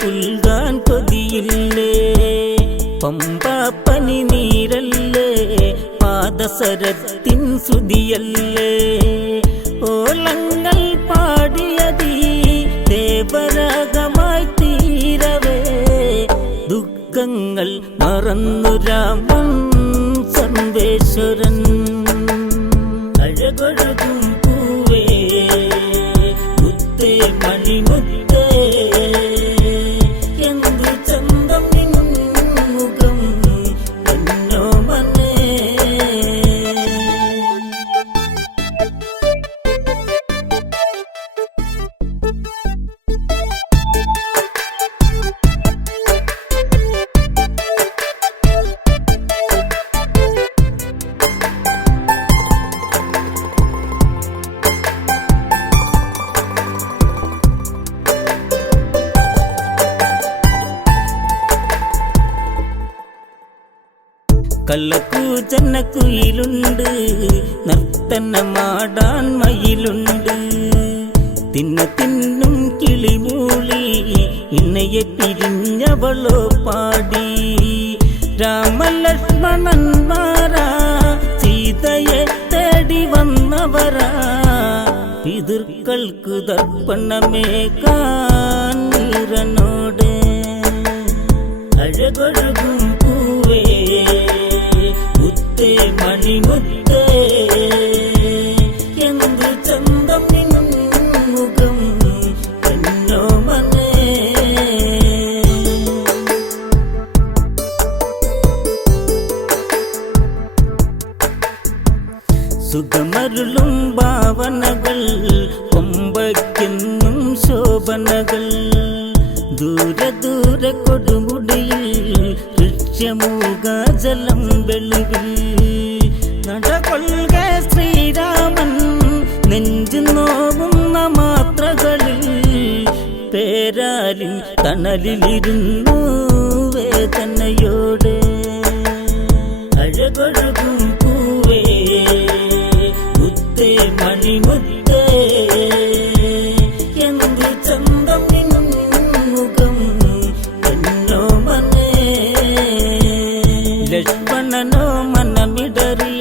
പുൽകാൻ കൊതിയില്ലേ പമ്പപ്പനി നീരല്ലേ പാദസരത്തിൻ ശ്രുതിയല്ലേ ഓളങ്ങൾ പാടിയതീ ദേവരാഗമായി തീരവേ ദുഃഖങ്ങൾ മറന്നു രാമൻ സർവേശ്വരൻ അഴകൊഴുകും പൂവേ മുത്തേ മണിമുത്തേ എന്ത് ചന്തം മുഖം എന്നോ മനേ കള്ളക്കൂചന്നക്കുയിലുണ്ട് നർത്തനമാടാൻ മയിലുണ്ട് തിന്നും കിളിമൂളി ഇണയെ പിരിഞ്ഞവളോ പാടി രാമലക്ഷ്മണന്മാരാ സീതയെ തേടി വന്നവരാ പിതൃക്കൾക്ക് തർപ്പണമേകാൻ നീരനോട് അഴകൊഴുകും പൂവേ മുത്തേ മണിമുത്തേ എന്ത് ചന്തം മുഖം എന്നോ മനേ സുഖമരുളും ഭാവനകൾ കൊമ്പയ്ക്കെന്നും ശോഭനകൾ ദൂരെ ദൂരെ കൊടുമുടിയിൽ വൃക്ഷമൂകാജലം വെളുകിൽ നടകൊള്ളുക ശ്രീരാമൻ നെഞ്ചു നോവുന്ന മാത്രകളിൽ പേരാലിൻ തണലിലിരുന്നു വേദനയോടെ അഴകൊഴുകും പൂവേ മുത്തേ മണിമുത്തേ എന്ത് ചന്തം മുഖം എന്നോ മനേ ലക്ഷ്മണനോ മനമിടറി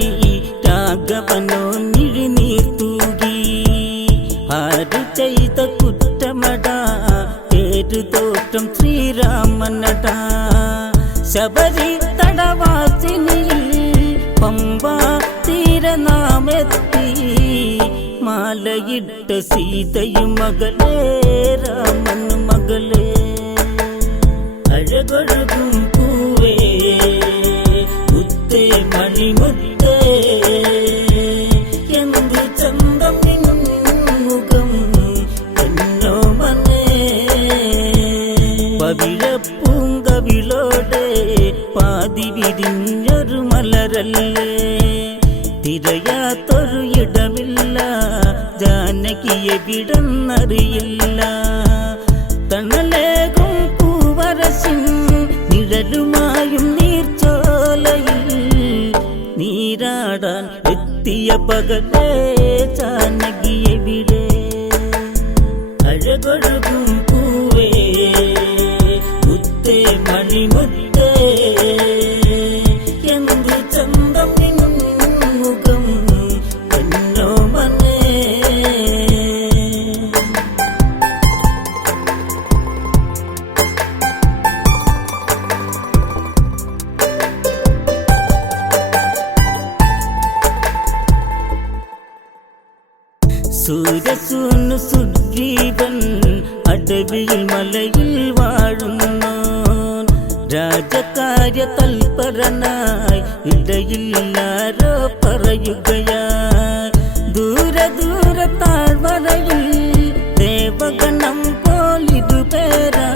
രാഘവനോ മിഴിനീർ തൂകി ആരു ചെയ്ത കുറ്റമടാ പേരു തോറ്റം ശ്രീരാമനടാ ശബരി തടവാസിനിയിൽ പമ്പ തീരനാമെത്തി മാലയിട്ട സീതയും മകളേ രാമൻ മകളേ അഴകൊഴുകും പൂവേ മുത്തേ മണിമുത്തേ എന്ത് ചന്തം മുഖം എന്നോ മനേ പവിഴപ്പൂങ്കവിളോടെ പാതി വിരിഞ്ഞൊരു മലരല്ലേ തിരയാത്തൊരു ഇടമില്ല ജാനകിയെ വിടന്നറിയില്ല തണലേകും പൂവരശിൻ നിഴലുമായും നീർച്ചോലയിൽ നീരാടാൻ എത്തിയ പകലേ ജാനകിയെ വിടെ അഴകൊഴുകും പൂവേ മുത്തേ മണിമുത്തേ എന്ത് ചന്തം മുഖം എന്നോ മനേ സൂര്യസൂനു സുഗ്രീവൻ അടവിയിൽ മലയിൽ വാഴുന്നു രാജകാര്യ തൽപരനായി ഇടയില്ലാരോ പറയുകയായി ദൂരെ ദൂരെ താഴ്വരയിൽ ദേവഗണം പോലിരുപേരാ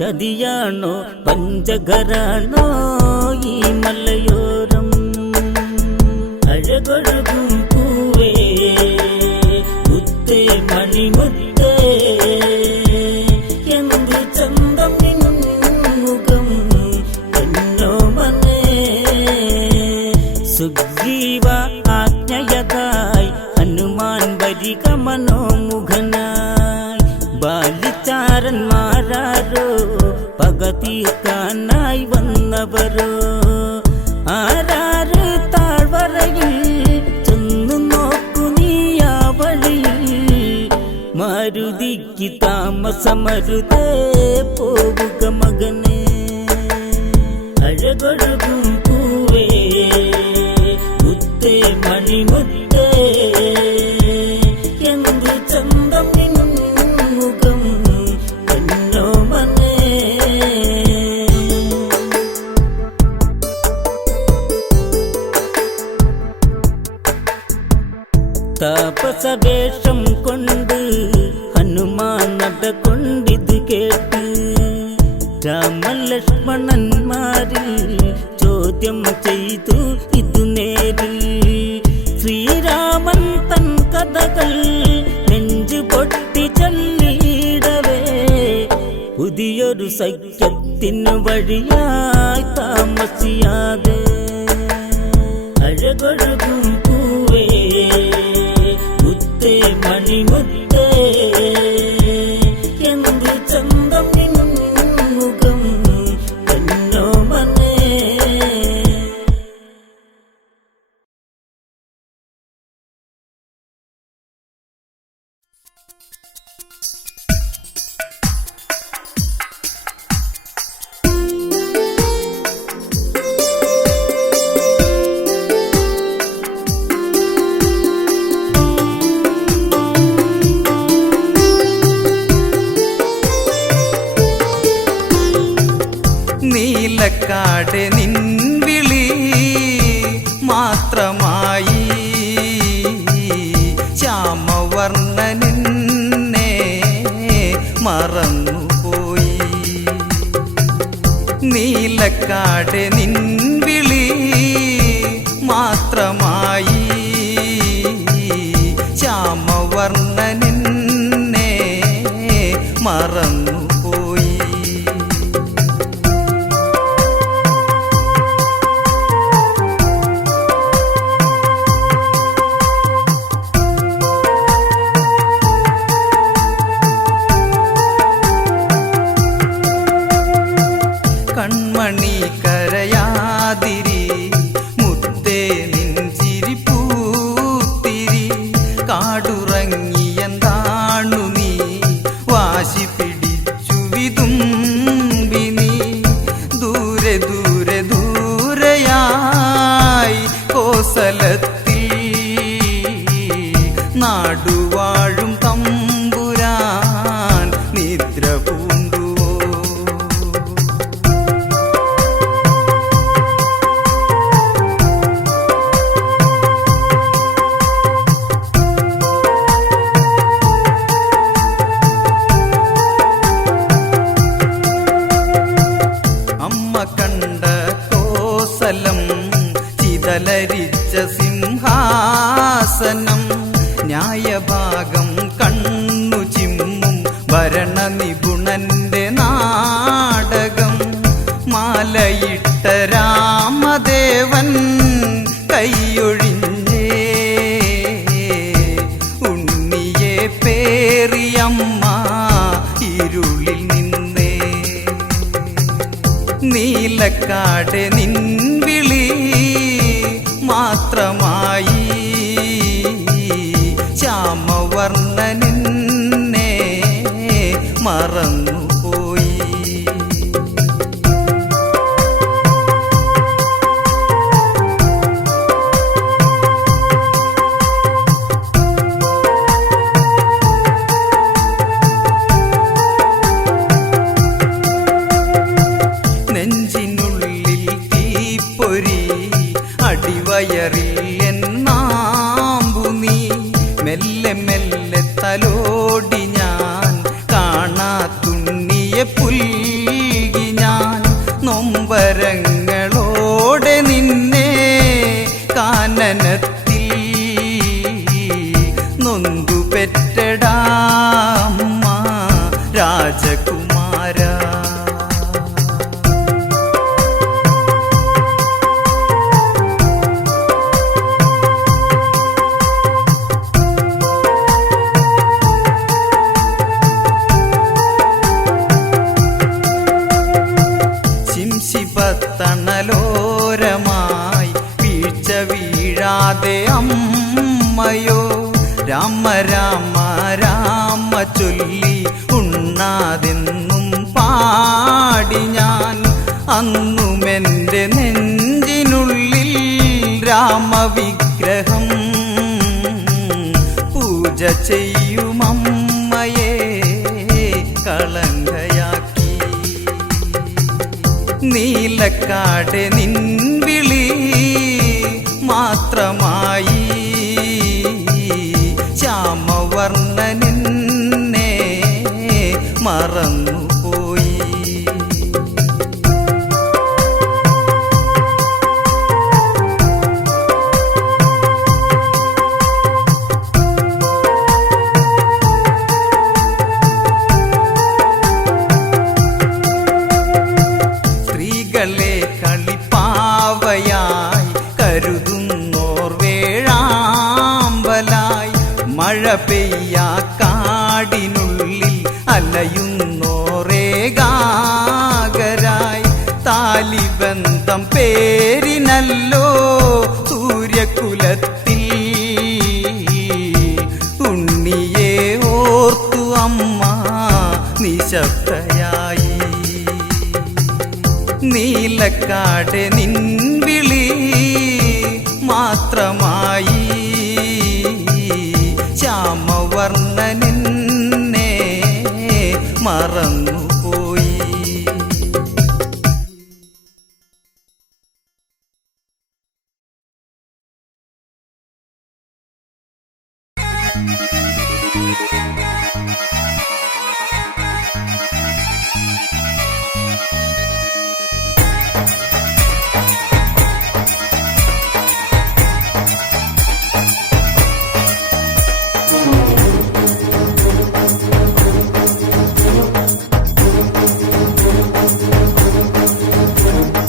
ചതിയാണോ പഞ്ചഘരാണോ ഈ മലയോരം അഴകൊഴുകും പൂവേ മുത്തേ മണിമുത്തേ എന്ത് ചന്തം മുഖം എന്നോ മനേ സുഗ്രീവ ആജ്ഞയതായി ഹനുമാൻ വരിക മനോമുഖനായി ബാലിചാരന്മാരാ തീർക്കാനായി വന്നവരോ ആരാര് താഴ്വരയിൽ ചെന്നു നോക്കു നീ ആ വഴിയിൽ മാരുതിക്ക് താമസമരുതേ പോവുക മകനെ അഴകൊഴുകും പൂവേ മുത്തേ മണിമുത്തേ എന്തു ചന്തം മുഖം എന്നോ മനെ താപസവേഷം കൊണ്ട് ഹനുമാൻ നടകൊണ്ടിത് കേട്ട് രാമലക്ഷ്മണന്മാരിൽ ചോദ്യം ചെയ്തു ഇതു നേരിൽ ശ്രീരാമൻ തൻ കഥകൾ നെഞ്ചു പൊട്ടി ചൊല്ലിയിടവേ പുതിയൊരു സഖ്യത്തിനു വഴിയായി താമസിയാതെ അഴകൊഴുകും പൂവേ മുത്തേ മണിമുത്തേ എന്തു ചന്തം മുഖം എന്നോ മനെ നീലക്കാട് നിൻവിളി മാത്രമായി ശ്യാമവർണ്ണനെ മറന്നുപോയി നീലക്കാട് നിൻവിളി മാത്രമായി ശ്യാമവർണ്ണനെ മറന്നുപോയി കൺമണി കരയാതിരി മുത്തേ നിൻചിരി പൂത്തിരി കാടുറങ്ങിയെന്താണു നീ വാശി പിടിച്ചു വിതുമ്പിനി ദൂരെ ദൂരെ ദൂരെയായി കോസലത്തിൽ നാടുവാഴും തമ്പുരാൻ നിദ്ര പൂണ്ടുവോ കണ്ട കോസലം ചിതലരിച്ച സിംഹാസനം ന്യായഭാഗം കണ്ണു ചിമ്മും ഭരണനിപുണന്റെ നാടകം മാലയിട്ട രാമദേവൻ കൈയൊഴിഞ്ഞേ ഉണ്ണിയെ പേറിയമ്മ ഇരുളിൽ നിന്നേ നീലക്കാട് നിൻവിളി മാത്രമായി ശ്യാമവർണ്ണനെ മറന്നുപോയി നെഞ്ചിനുള്ളിൽ തീപ്പൊരി അടിവയറിൽ എന്നാമ്പു നീ മെല്ലെ മെല്ലെ തലോടി ഞാൻ കാണാത്തുണ്ണിയെ പുൽകി ഞാൻ നൊമ്പരങ്ങളോടെ നിന്നെ കാനനത്തിൽ നൊന്തു പെറ്റടാമ്മ രാജകുമാര തണലോരമായി വീഴ്ച വീഴാതെ അമ്മയോ രാമ രാമ രാമ ചൊല്ലി ഉണ്ണാതെന്നും പാടി ഞാൻ അന്നുമെൻ്റെ നെഞ്ചിനുള്ളിൽ രാമവിഗ്രഹം പൂജ ചെയ്യുമമ്മയെ കളങ്കയാക്കി നീലക്കാട് നിൻവിളി മാത്രമായി ശ്യാമവർണ്ണനെന്നെ മറന്നുപോയി സ്ത്രീകളെ കളിപ്പാവയായി കരുതുന്നോർ വേഴാമ്പലായി മഴ പെയ്യാ കാടിനുള്ളിൽ അലയുന്നോരേകാകരായി താലിബന്ധം പേരിനല്ലോ സൂര്യകുലത്തിൽ ഉണ്ണിയെ ഓർത്തു അമ്മ നിശബ്ദയായി നീലക്കാട് നിൻവിളി മാത്രമായി ശ്യാമവർണ്ണനെന്നെ മറന്നുപോയി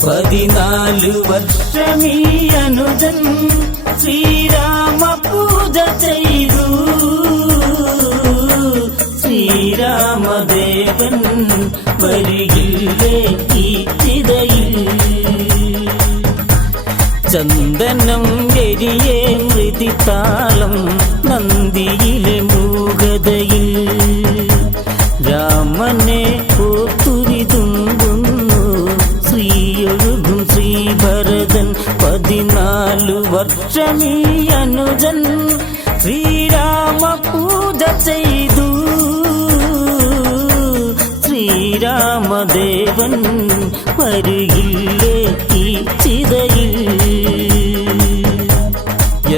പതിനാല് വർഷമീ അനുജൻ ശ്രീരാമ പൂജ ചെയ്തു ശ്രീരാമദേവൻ വരികില്ലേ ഈ ചിതയിൽ ചന്ദനം എരിയേ മൃതിത്താളം നന്ദിയിലെ മൂകതയിൽ രാമനെ ഓർത്തുവിതുമ്പുന്നു ശ്രീയൊഴുകും ശ്രീഭരതൻ 14 വർഷമീ അനുജൻ ശ്രീരാമ പൂജ ചെയ്തു ശ്രീരാമദേവൻ വരികില്ലേ ഈ ചിതയിൽ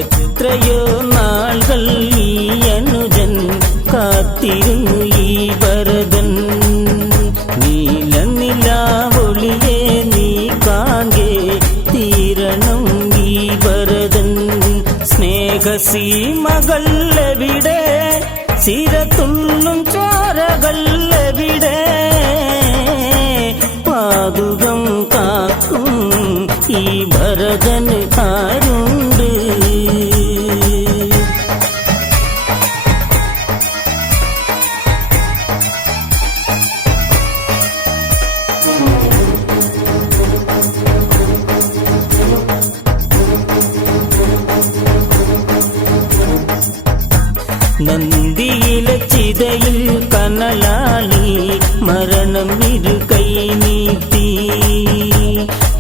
എത്രയോ നാളുകൾ ഈ അനുജൻ കാത്തിരുന്നു ഈ ഭരതൻ നീലനിലാവൊളിയെ നീ കാൺകെ തീരണം ഈ ഭരതൻ സ്നേഹസീമകൾ എവിടെ സിരത്തുള്ളും ചോരകൾ എവിടെ പാതുകം കാക്കും ഈ ഭരതന് ആരുണ്ട് നന്ദിയിലെ ചിതയിൽ കനലാളി മരണം ഇരു കൈ നീട്ടി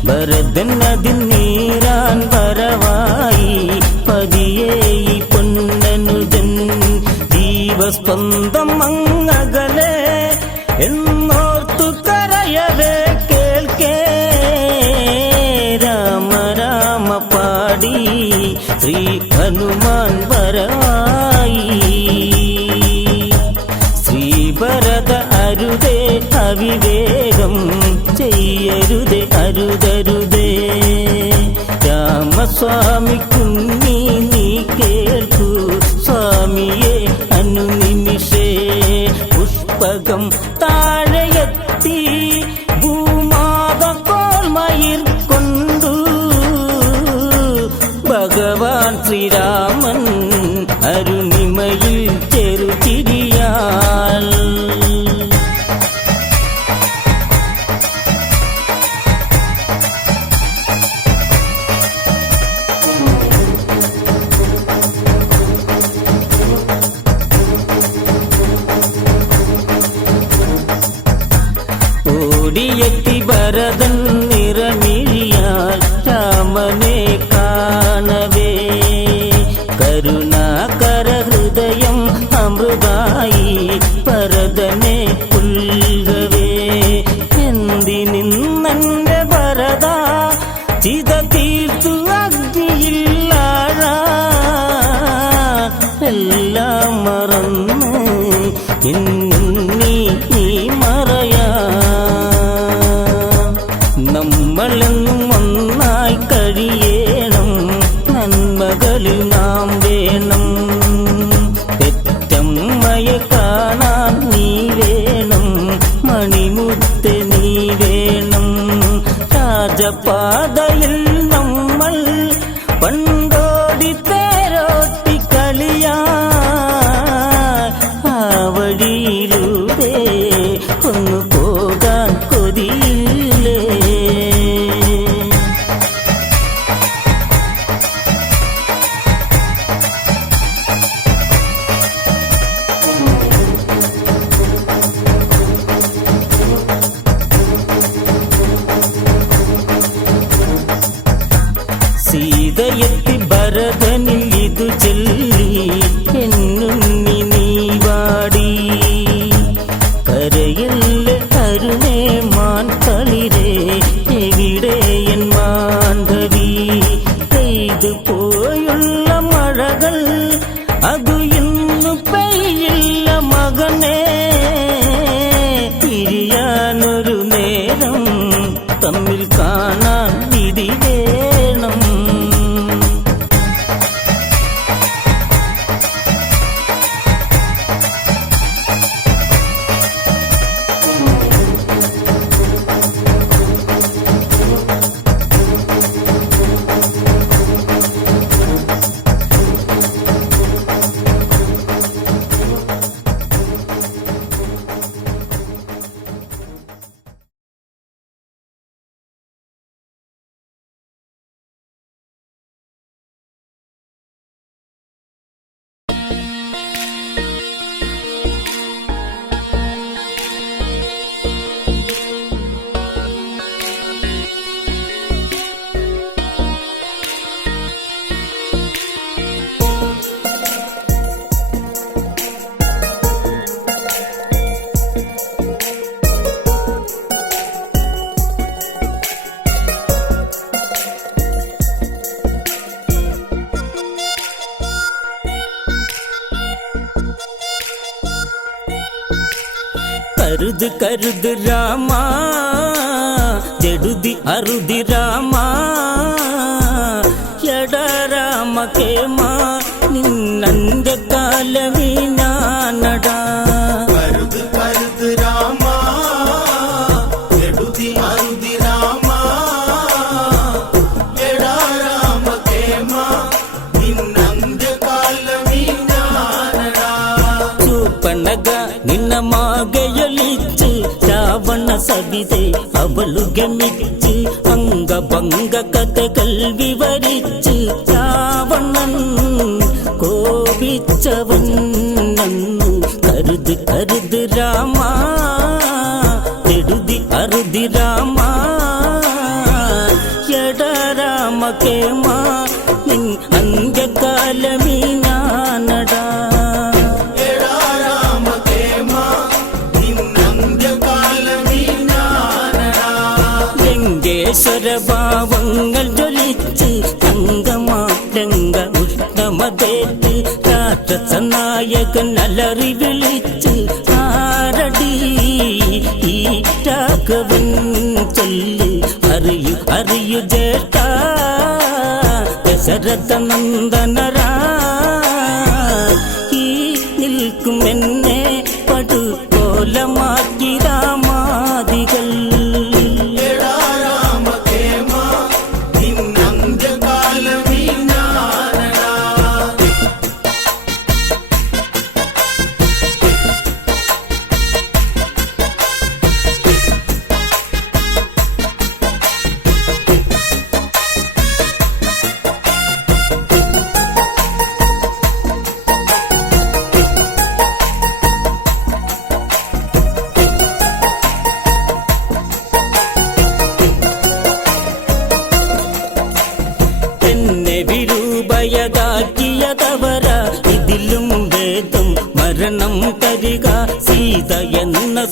ഭരതൻ അതിൽ നീരാൻ വരവായി പതിയെ ഈ പൊന്നനുജൻ ജീവസ്പന്ദം അങ്ങകലെ എന്നോർത്തു കരയവേ കേൾക്കേ രാമ രാമ പാടി ശ്രീ ഹനുമാൻ വരവായി ശ്രീഭരത അരുതേ അവിവേകം ചെയ്യരുതേ അരുതരുതേ രാമസ്വാമിക്കുണ്ണി നീ കേൾക്കൂ സ്വാമിയെ അനുനിമിഷേ പുഷ്പകം താഴെയെത്തി ഭൂമാത കോൾമയിർ കൊണ്ടു ഭഗവാൻ ശ്രീരാമൻ അരുണിമയിൽ ചെറുചിരിയാൽ ഓടിയെത്തി ഭരതൻ നിറമിഴിയാൽ രാമനെ കാണവേ കരുണാകര ഹൃദയം അമൃതായി ഭരതനെ പുൽകവേ എന്തിനിന്നെന്റെ ഭരത ചിത തീർത്തു അഗ്നിയില്ലാഴ എല്ലാം മറന്ന് നീ മറയാ നമ്മളെന്നും ഒന്നായി കഴിയേണം നന്മകളിൽ നാം വേണം പെറ്റമ്മയെ കാണാൻ നീ വേണം മണിമുത്ത് നീ വേണം രാജപാതയിൽ നമ്മൾ പണ്ടോടി തേരോട്ടി കളിയാ ആ വഴിയിലൂടെ ഒന്ന് പോകാൻ കൊതിയില്ലേ സീതയെത്തി ഭരതനിൽ ഇതു ചൊല്ലി എന്നുണ്ണി നീ വാടി കരയല്ലേ കരുണേ മാൻ കളിരേ എവിടെ എൻ മാണ്ഡവി പെയ്തു പോയുള്ള മഴകൾ അതു ഇന്നു പെയ്യില്ല മകനേ പിരിയാനൊരു നേരം തമ്മിൽ കാണാൻ വിധി വേണം കരുത് കരുത് രാമ ജടുതി അറുതി രാമ എട രാമ കേമ നിന്നന്റെ കാലമീനാനടാ കരുത് കരുത് രാമ ജടുതി അറുതി രാമ എടാ രാമ കേമ നിന്നന്റെ കാലമീനാനടാ ചൂപ്പണക ನಿನ್ನ ಮಾಗೆಯಲಿಚ್ಚು ರಾವಣ ಸವಿದೆ ಅವಳು ಗಮಿಚ್ಚು ಅಂಗ ಭಂಗ ಕಥೆകൾ വിവരിച്ച് രാവണൻ കോപിച്ചവൻ നന്നു കരുത് കരുത് രാമ എഴുതി അറുതി രാമ എട രാമ കേമ നിൻ അന്ത്യകാലമീനാനടാ സ്വരഭാവങ്ങൾ ജ്വലിച്ച് തങ്കമാരംഗ ഉഷ്ണമതേറ്റ് രാക്ഷസ നായകൻ അലറി വിളിച്ച് ആരടി ഈ രാഘവൻ ചൊല്ല് അറിയു അറിയു ജേട്ട ദശരഥ നന്ദനരാ ഈ നിൽക്കും എന്നെ പടുകോലമാക്കി രാമാദികൾ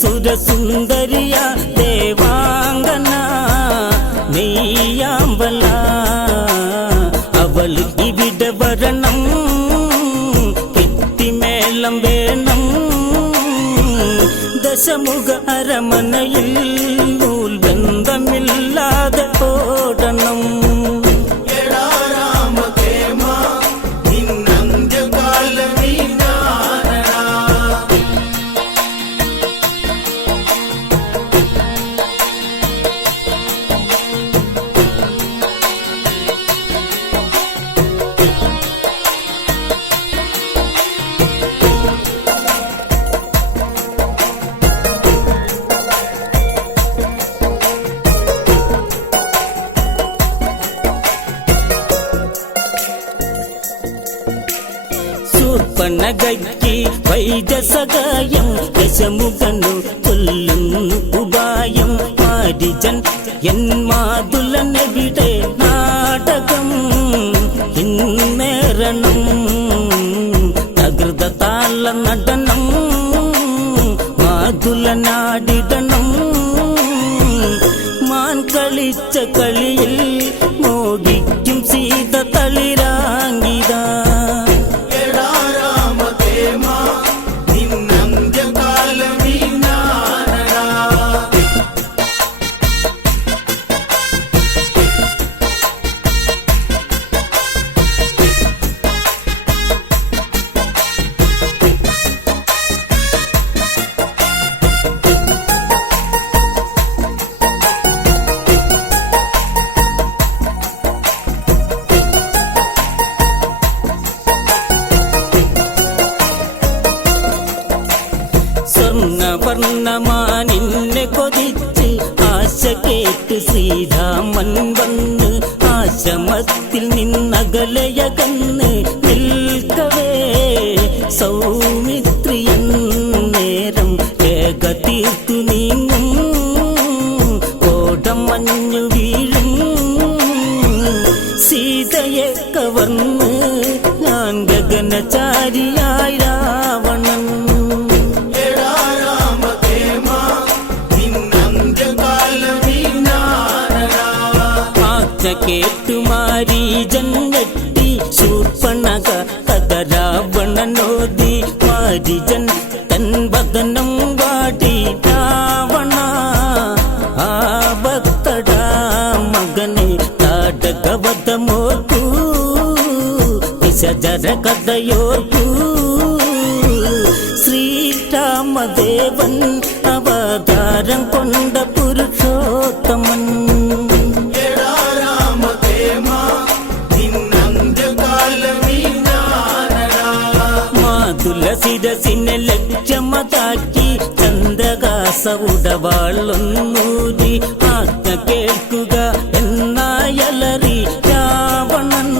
സുരസുന്ദരിയ ദേവാംഗന നെയ്യാമ്പല അവൾ ഇവിടെ വരണം കെട്ടിമേളം വേണം ദശമുഖ അരമനയിൽ നൂൽബന്ധമില്ലാതെ ഓടണം എടാ രാമകേമ നിന്നന്ത്യകാലമീ ഞാനടാ ശൂർപ്പണഖയ്ക്ക് വൈജസകായം ദശമുഖനു കൊല്ലുന്നു ഉപായം മാരിജൻ എൻ മാതുലനെവിടെ നാടകം ഇന്നേറണം തകൃത താള നടനം മാതുലനാടിടണം മാൻ കളിച്ച കളിയിൽ മോഹിക്കും സീത തളിരാങ്കിത എടാ രാമകേമ നിന്നന്ത്യകാലമീ ഞാനടാ സ്വർണവർണ്ണമാനിന്നെ കൊതിച്ച് ആശ കേട്ട് ശ്രീരാമൻ വന്ന് ആശ്രമത്തിൽ നിന്നകലയകന്ന് നിൽക്കവേ സൗമിത്രിയൻ നേരം രേഖ തീർത്തു നീങ്ങും കോടം മഞ്ഞു വീഴും സീതയെ കവർന്ന് ഞാൻ ഗഗനചാരിയായ രാവണൻ എടാ രാമകേമ നിന്നന്ത്യകാലമീ ഞാനടാ ആജ്ഞ കേട്ടുമാരി ജന്നട്ടി ശൂർപ്പണക കഥ രാവണനോദി മാരിജൻ തൻ വദനം വാടി രാവണ ആപത്തടാ മകനെ താടകവധമോർക്കൂ നിശജര കഥയോർക്കൂ ശ്രീരാമദേവൻ അവതാരം കൊണ്ട പുരുഷോത്തമൻ എടാ രാമകേമ നിന്നന്ത്യകാലമീ ഞാനടാ മാതുല ശിരസിനെ ലക്ഷ്യമതാക്കി ചന്ദ്രകാസ ഉടവാളൊന്നൂരി ആജ്ഞ കേൾക്കുക എന്നായലറി രാവണൻ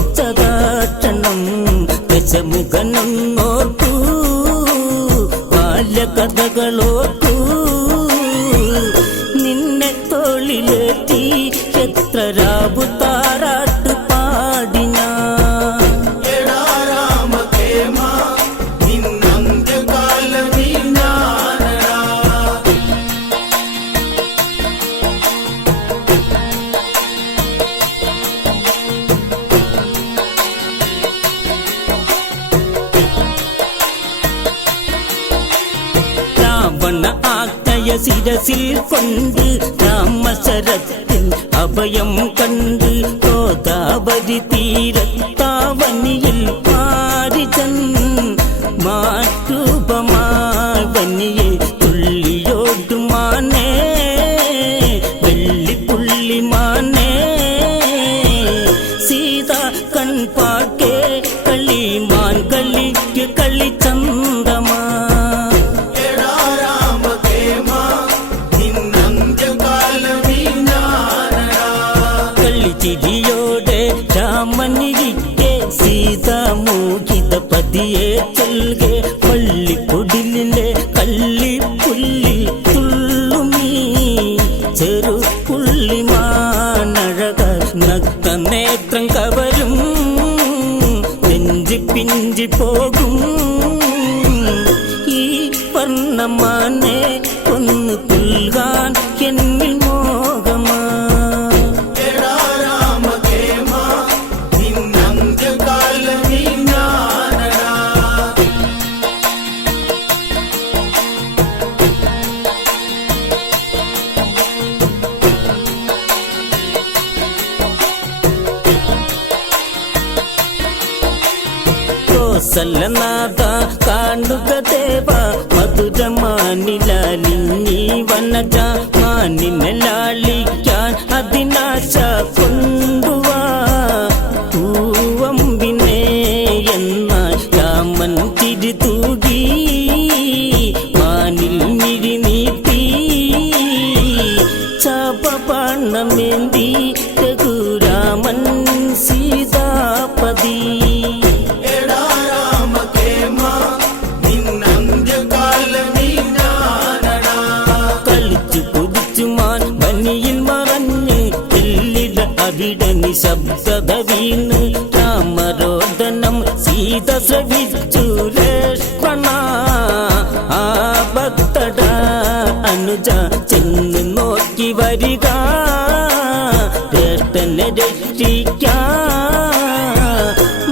കോപിച്ചതാട്ടണം ദശമുഖനൊന്നോർക്കൂ ബാല്യകഥകളോർക്കൂ നിന്നെ തോളിലേറ്റി എത്ര രാവു താരാട്ട് പാടി ഞാൻ എടാ രാമകേമ നിന്നന്ത്യകാലമീ ഞാനടാ രാവണ ആജ്ഞയ ശിരസിൽ കൊണ്ട് രാമശരത്തിൽ അഭയം കണ്ട് ഗോദാവരി തീരത്താവനിയിൽ മാരിജൻ മാരൂപമായി വനിയെ തുള്ളിയോടുമാനേ വെള്ളിപ്പുള്ളിമാനേ സീത കൺപാർക്കേ കളിമാൻ കളിക്ക് കളിച്ചന്തമാ എടാ രാമകേമ നിന്നന്ത്യകാലമീ ഞാനടാ കളിച്ചിരിയോടെ രാമനിരിക്കെ സീത മോഹിത പതിയെ ചൊൽകെ പള്ളിക്കൊടിലെ കള്ളിപ്പുല്ലിൽ തുള്ളുമീ ചെറു പുള്ളിമാനഴക നക്ത നേത്രം കവരും നെഞ്ചി പിഞ്ചി പോകും ഈ സ്വർണ്ണമാനെ കൊന്നു പുൽകാൻ എന്നിൽ മോഹമാ. എടാ രാമകേമ നിന്നന്ത്യകാലമീ ഞാനടാ. കോസലനാഥ കാണുക ദേവ മധുരമാനിലാലിഞ്ഞി വനജ മാനിനെ ലാളിക്കാൻ അതിനാശ കൊണ്ടുവാ പൂവമ്പിനെ എന്നാൽ രാമൻ തിരി തൂകി മാനിൽ മിഴി നീട്ടി ചാപബാണമേന്തി രഘുരാമൻ സീതാപതി. എടാ രാമകേമ നിന്നന്ത്യകാലമീ ഞാനടാ. കളിച്ചു കുതിച്ചു മാൻ വനിയിൽ മറഞ്ഞ് എല്ലിട അവിടെ നിശബ്ദത വീണ് രാമരോദനം സീത ശ്രവിച്ചു ലക്ഷ്മണ ആപത്തട അനുജ ചെന്ന് നോക്കി വരിക ജ്യേഷ്ഠനെ രക്ഷിക്കാൻ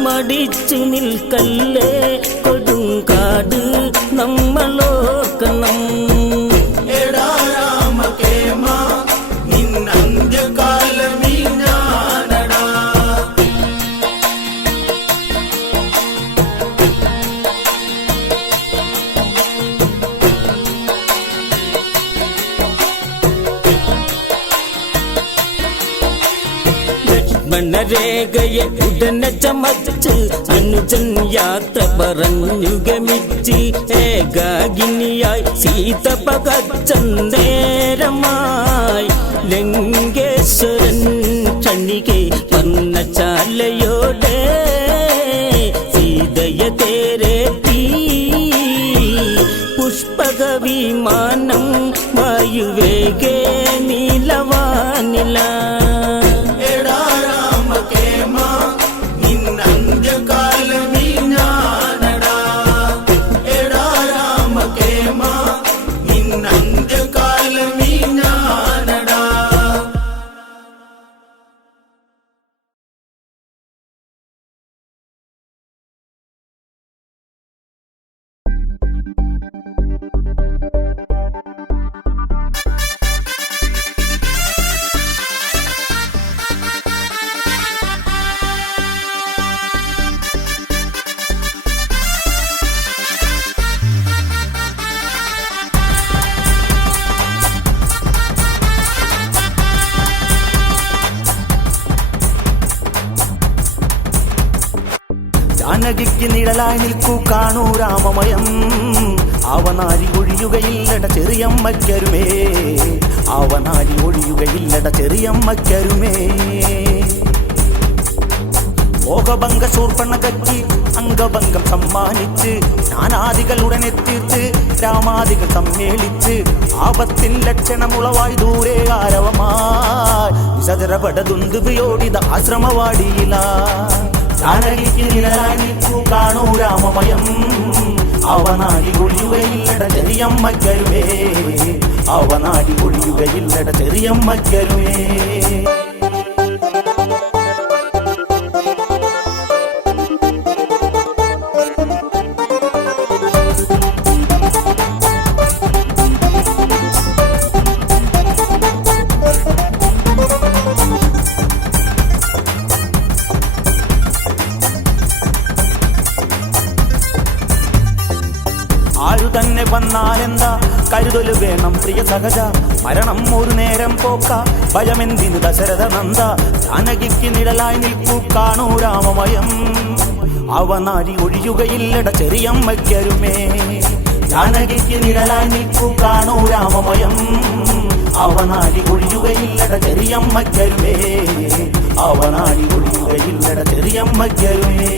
മടിച്ചു നിൽക്കല്ലേ കൊടുങ്കാട് നമ്മളോർക്കണം. എടാ രാമകേമ നിന്നന്ത്യകാലമീ ഞാനടാ. ലക്ഷ്മണരേഖയെ ഉടനെ ചമച്ച് അനുജൻ യാത്ര പറഞ്ഞു ഗമിച്ച് ഏകാകിനിയായി സീത പകച്ചേരമായി ലങ്കേശ്വരൻ ക്ഷണികെ വർണ്ണശാലയോടെ സീതയെ തേരേറ്റി പുഷ്പക വിമാനം വായുവേഗേ നീലവാനില. എടാ രാമകേമ നിന്നന്ത്യകാലമീ ഞാനടാ. എടാ രാമകേമ നിന്നന്ത്യകാലമീ ഞാനടാ. ജാനകിക്ക് നിഴലായി നിൽക്കൂ കാണൂ രാമമയം അവനാരി ഒഴിയുകയില്ലട ചെറിയമ്മയ്ക്കരുമേ അവനാരി ഒഴിയുകയില്ലട ചെറിയമ്മയ്ക്കരുമേ. മോഹഭംഗ ശൂർപ്പണകയ്ക്ക് അംഗഭംഗം സമ്മാനിച്ച് ജ്ഞാനാദികൾ ഉടനെ തീർത്ത് രാമാദികൾ സമ്മേളിച്ച് ആപത്തിൻ ലക്ഷണമുളവായി ദൂരെ ആരവമായി വിസജരപടതുന്തുപയോടിത ആശ്രമവാടിയില. ജാനകിക്ക് നിഴലായി നിൽക്കൂ കാണൂ രാമമയം അവനാടി ഒഴിയുകയില്ലട ചെറിയമ്മയ്ക്കരുമേ അവനാടി ഒഴിയുകയില്ലട ചെറിയമ്മയ്ക്കരുമേ. ആരു തന്നെ വന്നാലെന്താ കരുതല് വേണം പ്രിയ സഹജ മരണം ഒരു നേരം പോക്ക ഭയമെന്തിന് ദശരഥ നന്ദ. ജാനകിക്ക് നിഴലായി നിൽക്കൂ കാണൂ രാമമയം അവനാടി ഒഴിയുകയില്ലട ചെറിയമ്മയ്ക്കരുമേ. ജാനകിക്ക് നിഴലായി നിൽക്കൂ കാണൂ രാമമയം അവനാടി ഒഴിയുകയില്ലട ചെറിയമ്മയ്ക്കരുമേ അവനാടി ഒഴിയുകയില്ലട ചെറിയമ്മയ്ക്കരുമേ.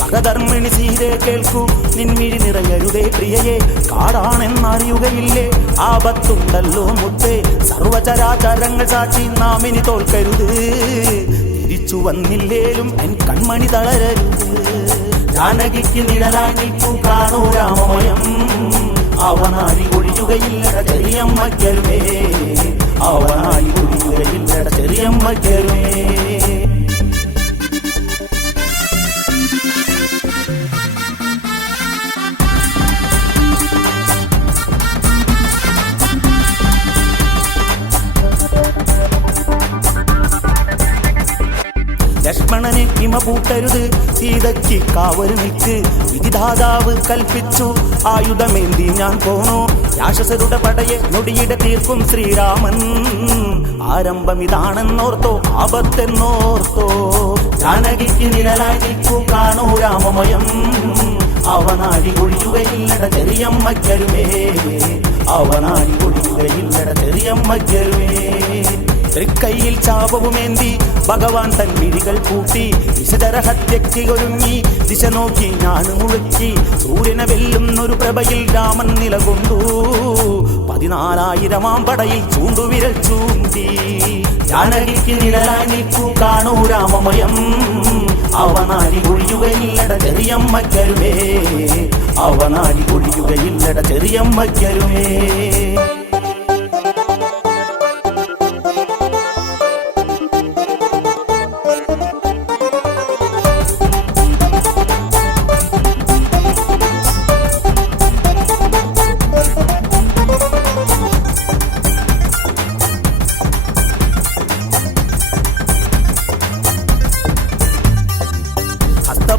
സഹധർമ്മിണി സീതേ കേൾക്കൂ നിൻമിഴി നിറയരുതേ പ്രിയയെ കാടാണെന്നറിയുകയില്ലേ ആപത്തുണ്ടല്ലോ മുത്തേ സർവചരാചരങ്ങൾ സാക്ഷി നാം ഇനി തോൽക്കരുത് തിരിച്ചു വന്നില്ലേലും എൻ കൺമണി തളരരുത്. ജാനകിക്ക് നിഴലായി നിൽക്കൂ കാണൂ രാമമയം അവനാടി ഒഴിയുകയില്ലട ചെറിയമ്മയ്ക്കരുമേ, അവനാടി ഒഴിയുകയില്ലട ചെറിയമ്മയ്ക്കരുമേ. ലക്ഷ്മണനെ ഹിമ പൂട്ടരുത്, സീതയ്ക്ക് കാവല് നിൽക്ക്, വിധിദാതാവ് കൽപ്പിച്ചു ആയുധമേന്തി ഞാൻ പോണു. രാക്ഷസരുടെ പടയെ നൊടിയിടെ തീർക്കും ശ്രീരാമൻ, ആരംഭം ഇതാണെന്നോർത്തോ ആപത്തെന്നോർത്തോ. ജാനകിക്ക് നിഴലായി നിൽക്കൂ കാണൂ രാമമയം, അവനാടി ഒഴിയുകയില്ലട ചെറിയമ്മയ്ക്കരുമേ, അവനാടി ഒഴിയുകയില്ലട ചെറിയമ്മയ്ക്കരുമേ. തൃക്കൈയിൽ ചാപവുമേന്തി ഭഗവാൻ തൻ മിഴികൾ പൂട്ടി, വിശദരഹത്യയ്ക്ക് ഒരുങ്ങി ദിശ നോക്കി ഞാൻ മുഴക്കി. സൂര്യനെ വെല്ലുന്നൊരു പ്രഭയിൽ രാമൻ നിലകൊണ്ടു, 14,000 പടയിൽ ചൂണ്ടുവിരൽ ചൂണ്ടി. ജാനകിക്ക് നിഴലായി നിൽക്കൂ കാണൂ രാമമയം, അവനാടി ഒഴിയുകയില്ലട ചെറിയമ്മയ്ക്കരുമേ, അവനാടി ഒഴിയുകയില്ലട ചെറിയമ്മയ്ക്കരുമേ.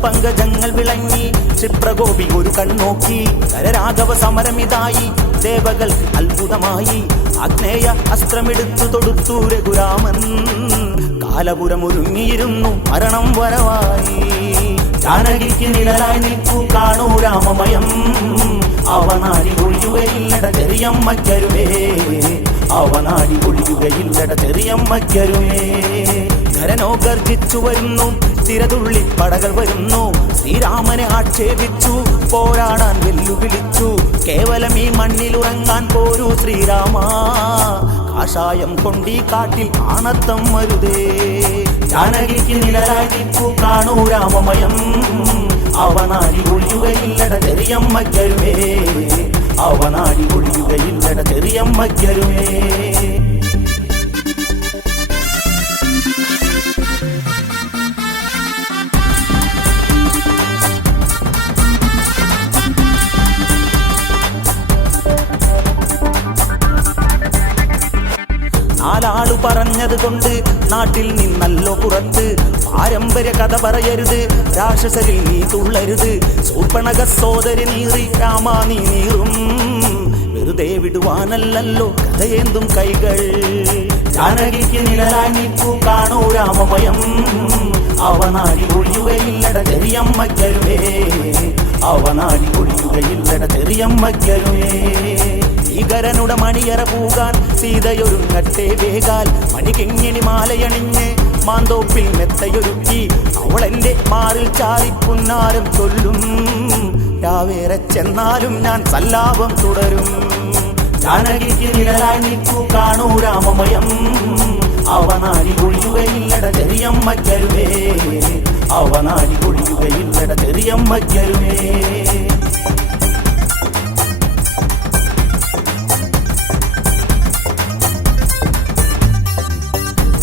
പങ്കജങ്ങൾ വിളങ്ങി ക്ഷിപ്രഗോപി ഒരു കണ്ണോക്കി. കരരാഘവ സമരമിതായി ദേവകൾക്ക് അത്ഭുതമായി. ആഗ്നേയ അസ്ത്രമെടുത്തു തൊടുത്തു രഘുരാമൻ, കാലപുരം ഒരുങ്ങിയിരുന്നു മരണം വരവായി. ജാനകിക്ക് നിഴലായി നിൽക്കൂ കാണൂ രാമമയം, അവനാടി ഒഴിയുകയില്ലട ചെറിയമ്മയ്ക്കരുമേ, അവനാടി ഒഴിയുകയില്ലട ചെറിയമ്മയ്ക്കരുമേ. ധരനോ ഗർജിച്ചു വരുന്നു, തിരതുള്ളി പടകൾ വരുന്നു. ശ്രീരാമനെ ആക്ഷേപിച്ചു, പോരാടാൻ വെല്ലുവിളിച്ചു. കേവലം ഈ മണ്ണിലുറങ്ങാൻ പോരൂ ശ്രീരാമ, കാഷായം കൊണ്ടീ കാട്ടിൽ ആണത്തം വരുതേ. ജാനകിക്ക് നിഴലായി നിൽക്കൂ കാണൂ രാമമയം, അവനാടി ഒഴിയുകയില്ലട ചെറിയമ്മയ്ക്കരുമേ, അവനാടി ഒഴിയുകയില്ലട ചെറിയമ്മയ്ക്കരുമേ. നാലാളു പറഞ്ഞത് കൊണ്ട് നാട്ടിൽ നിന്നല്ലോ പുറത്ത്. പാരമ്പര്യ കഥ പറയരുത്, രാക്ഷസരിൽ നീ തുള്ളരുത്. ശൂർപ്പണഖ സോദരി നീറി രാമ നീ നീറും, വെറുതെ വിടുവാനല്ലല്ലോ കഥയേന്തും കൈകൾ. ജാനകിക്ക് നിഴലായി നിൽക്കൂ കാണൂ രാമമയം, അവനാടി ഒഴിയുകയില്ലട ചെറിയമ്മയ്ക്കരുമേ, അവനാടി ഒഴിയുകയില്ലട ചെറിയമ്മയ്ക്കരുമേ. ഭീകരനുടെ മണിയറ പൂകാൻ സീതയൊരുങ്ങട്ടെ വേഗാൽ. മണികിങ്ങിണി മാലയണിഞ്ഞ് മാന്തോപ്പിൽ മെത്തയൊരുക്കി, അവളെന്റെ മാറിൽ ചാരി പുന്നാരം ചൊല്ലും. രാവേറെ ചെന്നാലും ഞാൻ സല്ലാപം തുടരും. ജാനകിക്ക് നിഴലായി നിൽക്കൂ കാണൂ രാമമയം, അവനാടി ഒഴിയുകയില്ലട ചെറിയമ്മയ്ക്കരുമേ, അവനാടി ഒഴിയുകയില്ലട ചെറിയമ്മയ്ക്കരുമേ.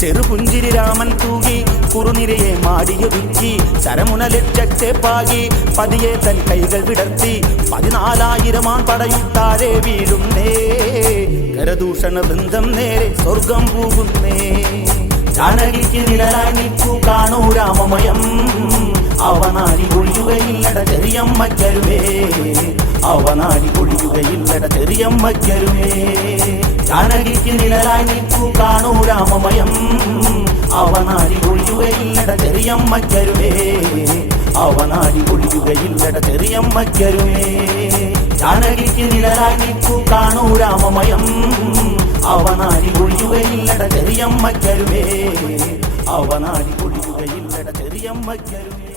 ചെറുപുഞ്ചിരി രാമൻ തൂകി കുറുനിരയെ മാടിയൊതുക്കി. ശരമുന ലക്ഷത്തെ പാകി പതിയെ തൻ കൈകൾ വിടർത്തി. 14,000 പടയും താഴെ വീഴുന്നേ, കരദൂഷണ വൃന്ദം നേരെ സ്വർഗം പോകുന്നേ. ജാനകിക്ക് നിഴലായി നിൽക്കൂ കാണൂ രാമമയം, അവനാടി ഒഴിയുകയില്ലട ചെറിയമ്മയ്ക്കരുമേ, അവനാടി ഒഴിയുകയില്ലട ചെറിയമ്മയ്ക്കരുമേ. ജാനകിക്ക് നിഴലായി നിൽക്കൂ കാണൂ രാമമയം, അവനാടി ഒഴിയുകയില്ലട ചെറിയമ്മയ്ക്കരുമേ, അവനാടി ഒഴിയുകയില്ലട ചെറിയമ്മയ്ക്കരുമേ. ജാനകിക്ക് നിഴലായി നിൽക്കൂ കാണൂ രാമമയം, അവനാടി ഒഴിയുകയില്ലട ചെറിയമ്മയ്ക്കരുമേ, അവനാടി ഒഴിയുകയില്ലട ചെറിയമ്മയ്ക്കരുമേ.